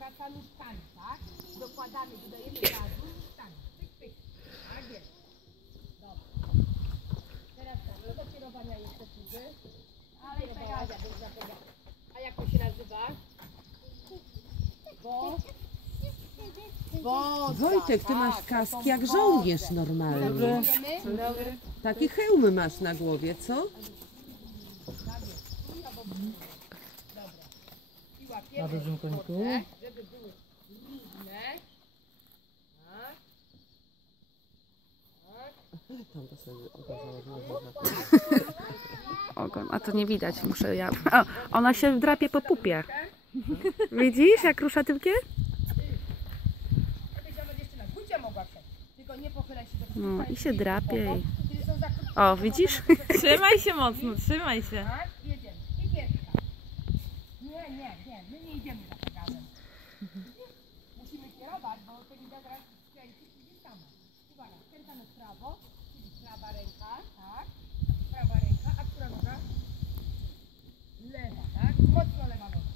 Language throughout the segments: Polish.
praca nóżkami, tak? Dokładamy, dodajemy gazu nóżkami. Pyk, pyk. Tak jest. Dobra. Teraz tak, do kierowania jeszcze tuzy. Ale kierowania, bym zapomniała. A jak to się nazywa? Bo... Bo... Wojtek, ty masz kaski jak żołnierz normalny. Dobry. Taki hełm masz na głowie, co? I łapiemy Na dużym potę, żeby były równe. Tak. Tak. Tam to sobie okazało, Ogon, a to nie widać, muszę ja. O, ona się drapie po pupie. Widzisz, jak rusza tyłkiem? No i się drapie. O, widzisz? Trzymaj się mocno, trzymaj się. Tak, jedziemy. I pierwsza. Nie, nie, nie, my nie idziemy za pedałem. Musimy kierować, bo ten zaraz skręci i idzie sama. Uwaga, skręcamy w prawo, czyli prawa ręka, tak? Prawa ręka, a która noga? Lewa, tak? Mocno lewa noga.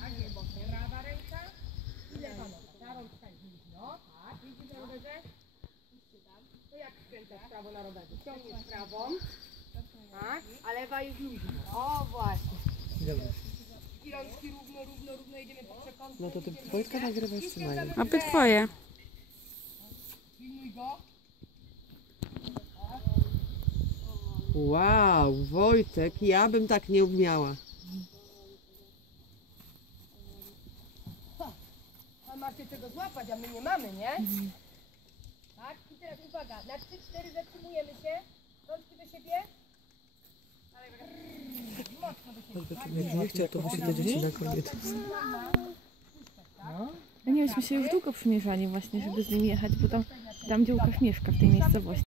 Tak, jest prawa ręka i lewa noga. Rączka jest luźno, tak? Widzisz na rowerze? To jak skręcasz prawo na rowerze? Ciągniesz prawą, tak? A lewa jest luźno. O właśnie. I rączki równo, równo, równo jedziemy po przekątku. No to ty Wojtka nagrywasz czy mają? A ty twoje. Pilnuj go. Wow, Wojtek, ja bym tak nie umiała. A macie czego złapać, a my nie mamy, nie? Tak? I teraz uwaga, na 3-4 zatrzymujemy się. Rączki do siebie. Jak nie chciał, to musi te dzieci na koniec. Ja nie myśmy się już długo przymierzali właśnie, żeby z nim jechać, bo tam, tam gdzie Łukasz mieszka w tej miejscowości.